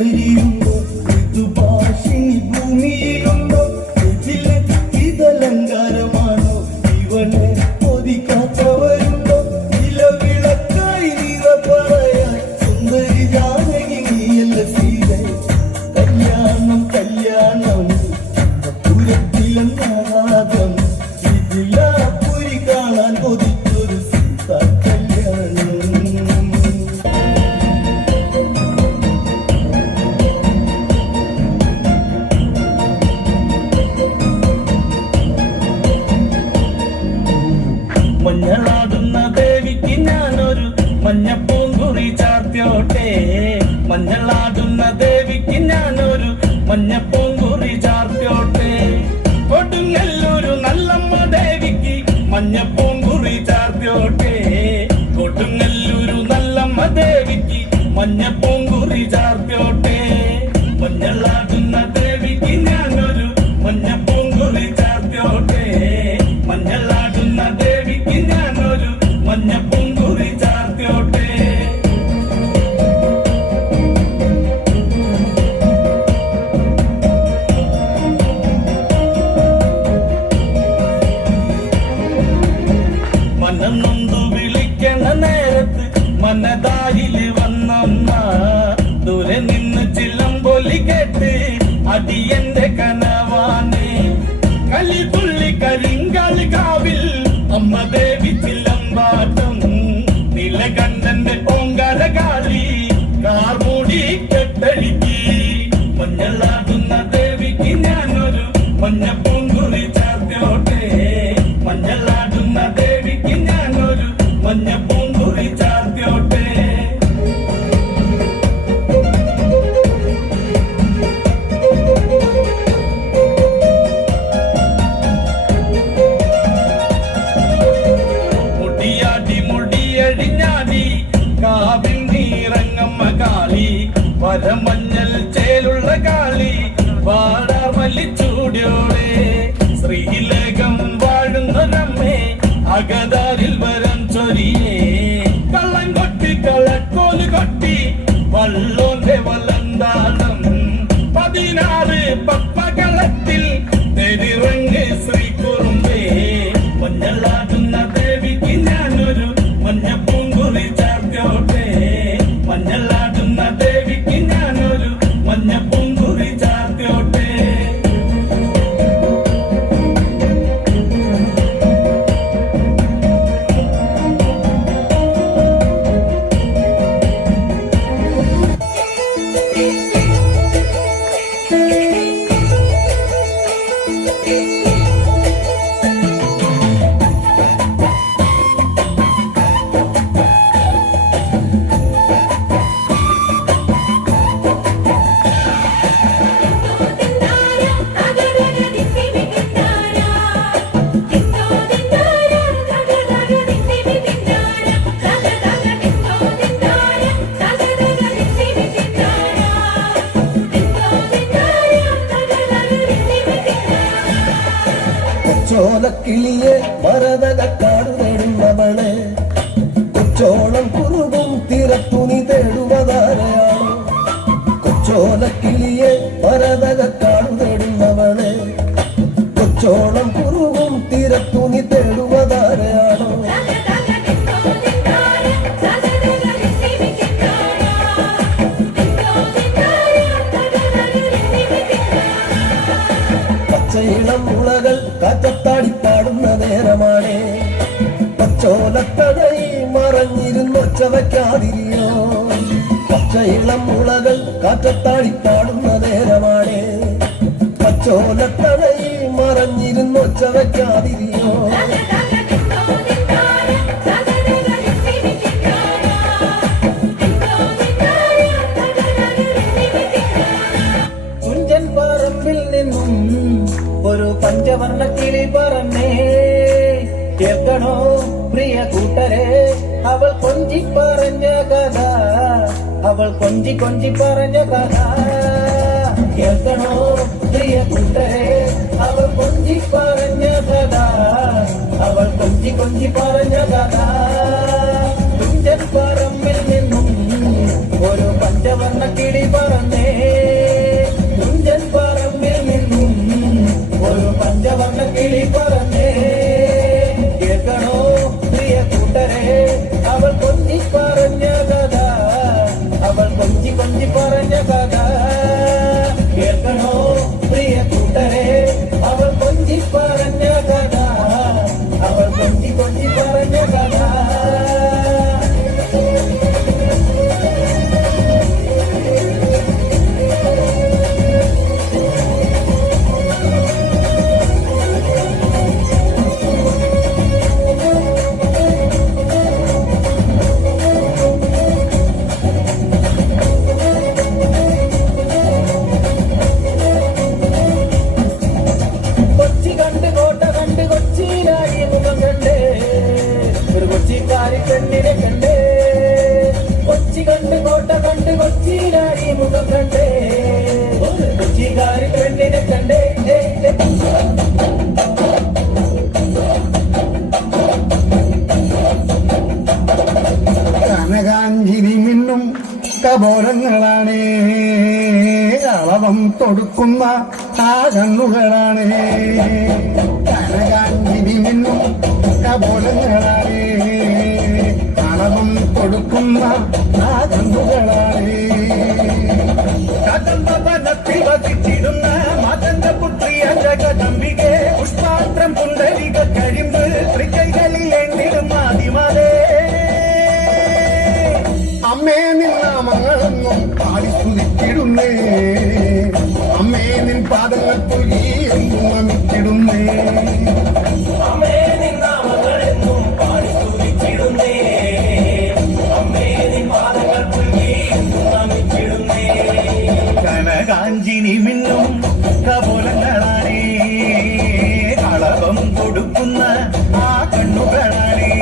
സരിയുണ്ടോ ഋതുഭാഷി ഭൂമിയിലുണ്ടോ ഇതലങ്കാരമാണോ ഇവളെ ഒതിക്കാത്തവരുണ്ടോ ഇലവിളക്കായി നിറ പറയാൻ സുന്ദരി ജാനകി നീയല്ല സീത കല്യാണം കല്യാണം പുരത്തിലെന്നാദം ഇതിലാപുരി കാണാൻ കൊതിച്ചൊരു സീത കല്യാണം മഞ്ഞളാടുന്ന ദേവിക്ക് ഞാനൊരു മഞ്ഞപ്പൂങ്കുറി ചാർത്തിയോട്ടെ മഞ്ഞളാടുന്ന ദേവിക്ക് ഞാനൊരു മഞ്ഞപ്പൂങ്കുറി ചാർത്തിയോട്ടെ കൊടുങ്ങല്ലൂരു നല്ലമ്മ ദേവിക്ക് മഞ്ഞപ്പൂങ്കുറി ചാർത്തിയോട്ടെ കൊടുങ്ങല്ലൂരു നല്ലമ്മ ദേവിക്ക് മഞ്ഞപ്പൂങ്കുറി ചാർത്തിയോട്ടെ മഞ്ഞളാടുന്ന ദേവിക്ക് ഞാനൊരു മഞ്ഞപ്പൂങ്കുറി ചാർത്തിയോട്ടെ മഞ്ഞളാടുന്ന ദേവിക്ക് ഞാനൊരു മഞ്ഞപ്പൂങ്കുറി ചാർത്തിയോട്ടെ മനം നൊന്തു വിളിക്കണ നേരത്ത് മനതായില് വന്നമ്മ ദൂരെ നിന്ന് ചിലമ്പൊലി കേട്ട് അടിയന്റെ കനവാണ് കളിതുള്ളി കരിങ്കാളി കാവിൽ അമ്മ ദേവി ചിലമ്പാട്ടം നിലകണ്ഠന്റെ ഓങ്കാര കാളി കാർമൂടി കെട്ടടിക്ക് മഞ്ഞളാടുന്ന ദേവിക്ക് ഞാനൊരു മഞ്ഞപ്പൂങ്കുറി ചാർത്തിയോട്ടെ മഞ്ഞളാടുന്ന ദേവിക്ക് ഞാനൊരു മഞ്ഞപ്പൂങ്കുറി ചാർത്തിയോട്ടെ കാവിൽ നീറങ്ങമ്മ കാളി വരമഞ്ഞൽ ചേലുള്ള കാളി വാടാർ മല്ലിച്ചൂടിയോടെ ശ്രീലേഖം വാഴുന്നൊരമ്മേ അകതാരിൽ വരം ചൊരിയേ കള്ളം കൊട്ടി കളക്കോല് കൊട്ടി വള്ളോന്റെ വലന്താളം 16 പപ്പകളത്തിൽ തെരിറങ്ങ് ശ്രീകുറുമ്പേ മഞ്ഞളാടുന്ന ദേവിക്ക് ഞാനൊരു മഞ്ഞപ്പൂങ്കുറി ചാർത്തിയോട്ടെ മഞ്ഞളാടുന്ന ദേവിക്ക് ഞാനൊരു മഞ്ഞപ്പൂങ്കുറി ചാർത്തിയോട്ടെ കൊച്ചോലക്കിളിയെ മരതകക്കാടു തേടുന്നവളെ കൊച്ചോളം കുറുകും തിരത്തുനി തേടുവതാരയാണ് കൊച്ചോലക്കിളിയെ മരതകക്കാടു തേടുന്നവളെ കൊച്ചോളം കുറുകും തിരത്തുനി തേടുവതാരയാണോ പച്ചയിളം മുളകൾ കാറ്റത്താടി പാടുന്ന നേരമാണ് പച്ചോലക്കടയി മറഞ്ഞിരുന്നൊച്ച വയ്ക്കാതിരിയോ പച്ചയിളം മുളകൾ കാറ്റത്താടി പാടുന്ന നേരമാണ് പച്ചോലക്കടയി മറഞ്ഞിരുന്നൊച്ച വയ്ക്കാതിരിയോ തുഞ്ചൻ പറമ്പിൽ നിന്നും ഒരു പഞ്ചവർണ്ണ കിളി പറന്നേ കേൾക്കണോ പ്രിയ കൂട്ടരെ അവൾ കൊഞ്ചി പറഞ്ഞ കഥ അവൾ കൊഞ്ചി കൊഞ്ചി പറഞ്ഞ കഥ കേൾക്കണോ പ്രിയ കൂട്ടരെ അവൾ കൊഞ്ചി പറഞ്ഞ കഥ അവൾ കൊഞ്ചി കൊഞ്ചി പറഞ്ഞ കഥ തുഞ്ചൻ പറമ്പിൽ നിന്നും ഒരു പഞ്ചവർണ്ണ കിളി പറന്നേ കൊഞ്ചി പറഞ്ഞ കഥ കേൾക്കണോ പ്രിയ കൂട്ടരെ അവൾ കൊഞ്ചി പറഞ്ഞ കഥ അവൾ കൊഞ്ചി കൊഞ്ചി പറഞ്ഞ കഥ പെണ്ണിനെ കണ്ടേ കൊച്ചി കണ്ട് കോട്ട കണ്ട് കൊച്ചിയിലായി മുഖം കണ്ടേ കൊച്ചിക്കാരി പെണ്ണിനെ കണ്ടേ കനകാഞ്ചിരി മിന്നും കപോലങ്ങളാണ് അളവം തൊടുക്കുന്ന ആ കണ്ണുകളാണ് കനകാഞ്ചിരി മിന്നും കപോലങ്ങളാണ് അളവം കൊടുക്കുന്ന ആ കണ്ണുകളാണ് കദംബവനത്തിൽ വസിച്ചിടുന്ന മാതന്ത പുത്രിയ ജഗദംബികെ പുഷ്പാത്രം പുണ്ടരിക കരിമ്പ് തൃക്കൈകളിൽ എണ്ണിടും ആദിമാതേ അമ്മേ നിൻ നാമങ്ങളെന്നും പാടി സ്തുതിച്ചിടുന്നേ അമ്മേ നിൻ പാദങ്ങൾ തൊഴി എന്നും നമിച്ചിടുന്നേ അമ്മേ നിൻ നാമങ്ങളെന്നും പാടി സ്തുതിച്ചിടുന്നേ അമ്മേ നിൻ പാദങ്ങൾ തൊഴി എന്നും നമിച്ചിടുന്നേ കനകാഞ്ചിനി മിന്നും കപോലങ്ങളാണേ അളവം കൊടുക്കുന്ന ആ കണ്ണുകളാണേ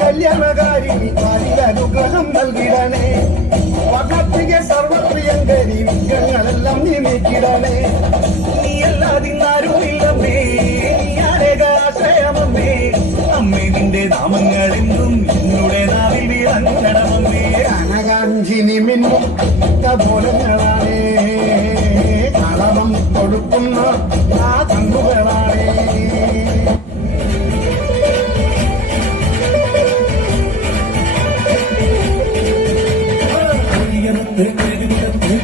കല്യാണകാരിണി അനുഗ്രഹം നൽകിടണേ വർണ്ണത്തിക സർവപ്രിയങ്കരി വിഗ്രഹങ്ങളെല്ലാം നീക്കിടണേ നീ അല്ലാതിന്നാരുമില്ലമ്മേ നീയാശ്രയമമ്മേ അമ്മേ നിന്റെ നാമങ്ങളെന്നും എന്നുടെ നാവിൽ വിളങ്ങണമമ്മേ കനകാഞ്ചിനി മിന്നും കപോലങ്ങളാണേ കളവം കൊടുക്കുന്ന ആ കണ്ണുകളാണേ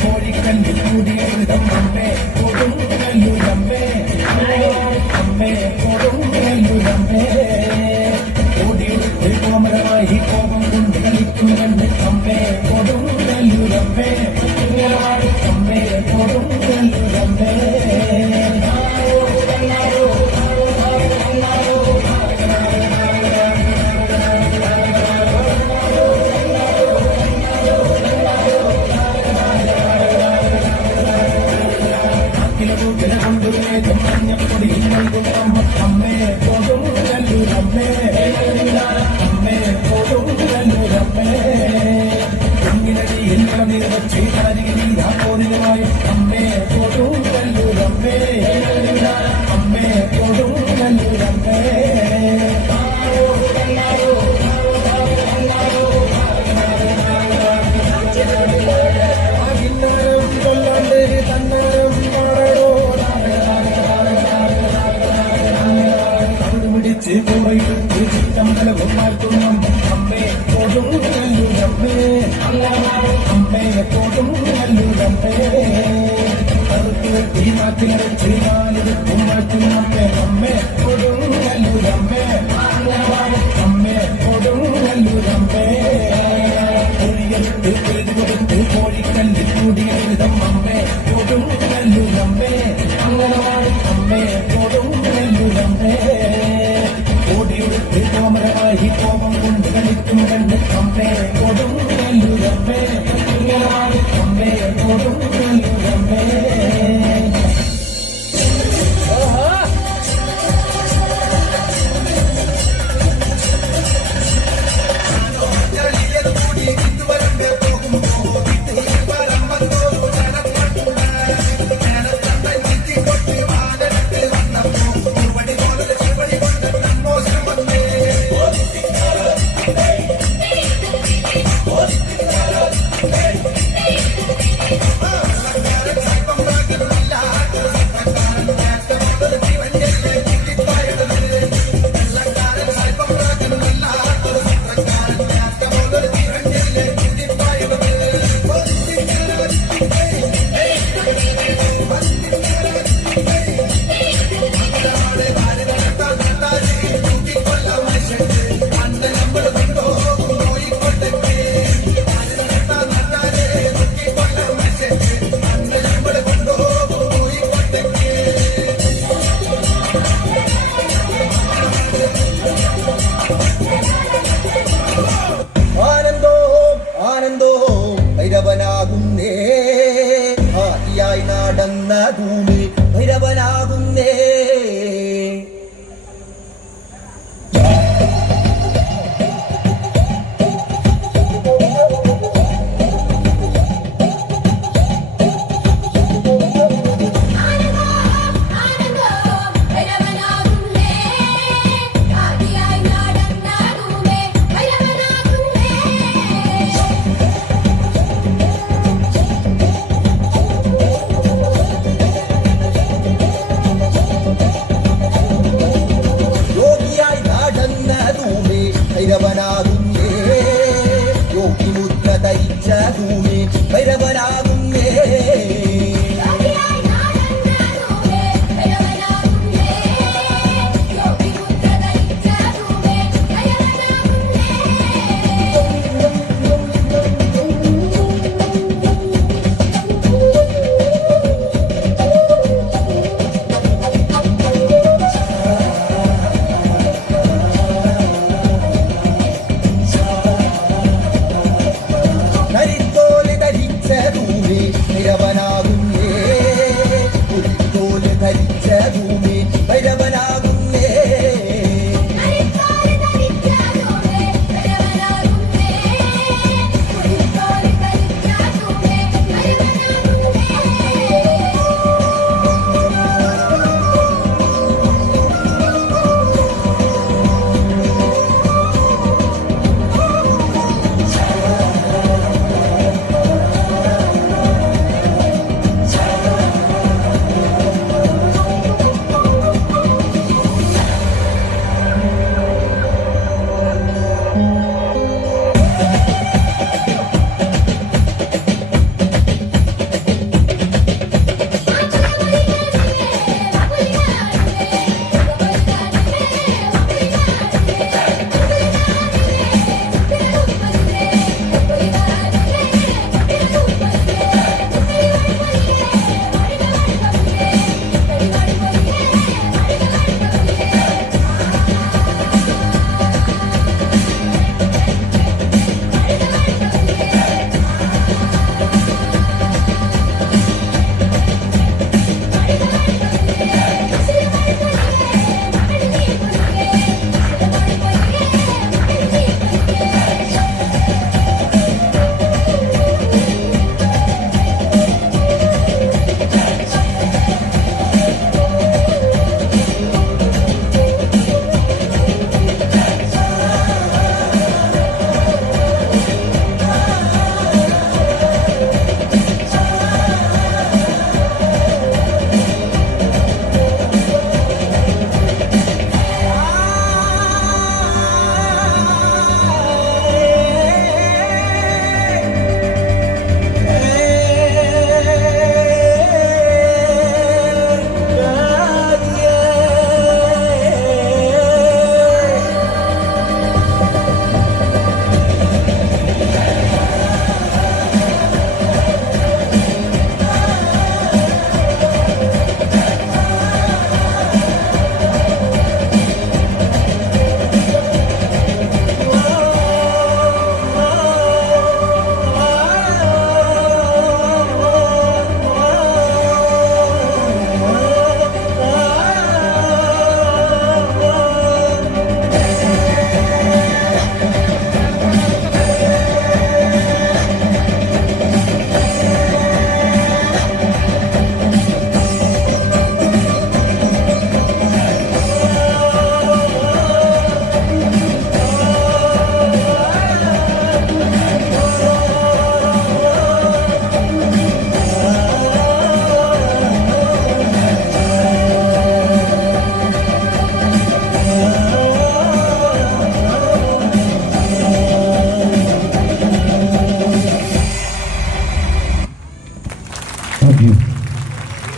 കോഴിക്കല്ലിൽ കൂടിയതം അമ്മേ കൊടുങ്ങല്ലൂരമ്മേ അമ്മേ കൊടുങ്ങല്ലൂരമ്മേ ഓടിയെടുത്ത് കോമരമായി കോപം കൊണ്ട് കളിക്കും കണ്ട് അമ്മേ കൊടുങ്ങല്ലൂരമ്മേ അമ്മേ കൊടുങ്ങല്ലൂരമ്മേ അമ്മേ കൊടുങ്ങല്ലൂരമ്മേ അമ്മേ കൊടുങ്ങല്ലൂരമ്മേ കുഞ്ഞിനടിയിൽ നിറവച്ച് ായി അമ്മേ കൊടുങ്ങല്ലൂരമ്മേ അമ്മേ കൊടുങ്ങല്ലൂരമ്മേ കിന്നാരം കൊല്ലാണ്ട് തന്നാരം പാടോ പിടിച്ച് പോയിട്ട് ചിറ്റമ്പലവും മാറ്റുന്നു അമ്മേ കൊടുങ്ങല്ലൂരമ്മേ അമ്മേ കൊടുങ്ങല്ലൂരമ്മേ കറുത്ത് ഈ നാട്ടിലരച്ച് ഞാനിടും മാറ്റുന്നമ്മേ അമ്മേ കൊടുങ്ങല്ലൂരമ്മേ അമ്മേ കൊടുങ്ങല്ലൂരമ്മേ ഒഴിയെടുത്ത് പെയ്തു കൊടുത്ത് കോഴിക്കല്ലിൽ കൂടിയതം അമ്മേ കൊടുങ്ങല്ലൂരമ്മേ അമ്മേ കൊടുങ്ങല്ലൂരമ്മേ ഓടിയെടുത്ത് കോമരമായി കോപം കൊണ്ട് കളിക്കും കണ്ട് അമ്മേ കൊടുങ്ങല്ലൂരമ്മേ അമ്മേ കൊടുങ്ങല്ലൂരമ്മേ കൂടി നാടന്നതുമേ ഭൈരവനാകുന്നേ. ഭൈരവനാകുന്നേ, യോഗിമുദ്ര ധരിച്ചതുമേ ഭൈരവനാകുന്നേ.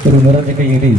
ഒരു നിറഞ്ഞ കയ്യടി